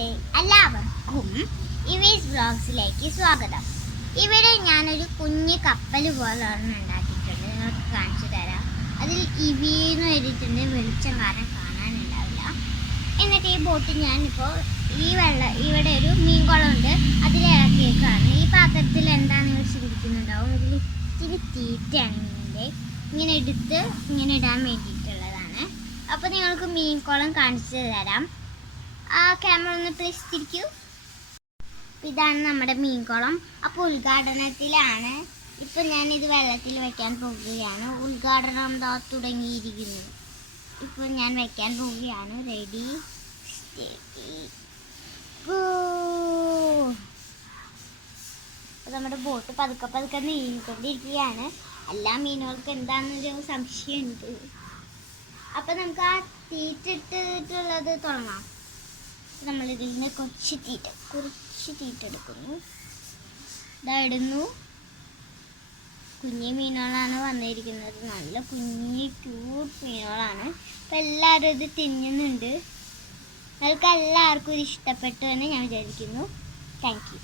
നമസ്തേ, എല്ലാവർക്കും ഇവീസ് വ്ളോഗ്സിലേക്ക് സ്വാഗതം. ഇവിടെ ഞാനൊരു കുഞ്ഞ് കപ്പൽ പോലെയാണ് ഉണ്ടാക്കിയിട്ടുണ്ട്. നിങ്ങൾക്ക് കാണിച്ചു തരാം. അതിൽ ഇവീന്ന് എഴുതിയിട്ടുണ്ട്. വെളിച്ചം കാരണം കാണാനുണ്ടാവില്ല. എന്നിട്ട് ഈ ബോട്ട് ഞാനിപ്പോൾ ഇവിടെ ഒരു മീൻകുളമുണ്ട്, അതിലിറക്കിയേക്കാണ്. ഈ പാത്രത്തിൽ എന്താണെന്ന് ചിന്തിക്കുന്നുണ്ടാവും. ഇതിൽ ഇത്തിരി തീറ്റയാണ് മീനിൻ്റെ. ഇങ്ങനെ എടുത്ത് ഇങ്ങനെ ഇടാൻ വേണ്ടിയിട്ടുള്ളതാണ്. അപ്പോൾ നിങ്ങൾക്ക് മീൻകുളം കാണിച്ചു തരാം. ആ ക്യാമറ ഒന്ന് പ്ലീസ് തിരിക്കൂ. ഇതാണ് നമ്മുടെ മീൻകുളം. അപ്പോൾ ഉദ്ഘാടനത്തിലാണ്. ഇപ്പം ഞാനിത് വെള്ളത്തിൽ വയ്ക്കാൻ പോകുകയാണ്. ഉദ്ഘാടനം തുടങ്ങിയിരിക്കുന്നു. ഇപ്പോൾ ഞാൻ വയ്ക്കാൻ പോവുകയാണ്. Ready steady go. അപ്പോൾ നമ്മുടെ ബോട്ട് പതുക്കെ പതുക്കെ നീങ്ങിക്കൊണ്ടിരിക്കുകയാണ്. എല്ലാ മീനുകൾക്കും എന്താണെന്നൊരു സംശയമുണ്ട്. അപ്പോൾ നമുക്ക് ആ തീറ്റ ഇട്ടിട്ടുള്ളത് തുടങ്ങാം. നമ്മളിതിൽ നിന്ന് കുറച്ച് തീറ്റ എടുക്കുന്നു. ഇടുന്നു. കുഞ്ഞി മീനുകളാണ് വന്നിരിക്കുന്നത്. നല്ല കുഞ്ഞി ക്യൂട്ട് മീനുകളാണ്. അപ്പം എല്ലാവരും ഇത് തിന്നുന്നുണ്ട്. നിങ്ങൾക്ക് എല്ലാവർക്കും ഇത് ഇഷ്ടപ്പെട്ടു എന്ന് ഞാൻ വിചാരിക്കുന്നു. Thank you.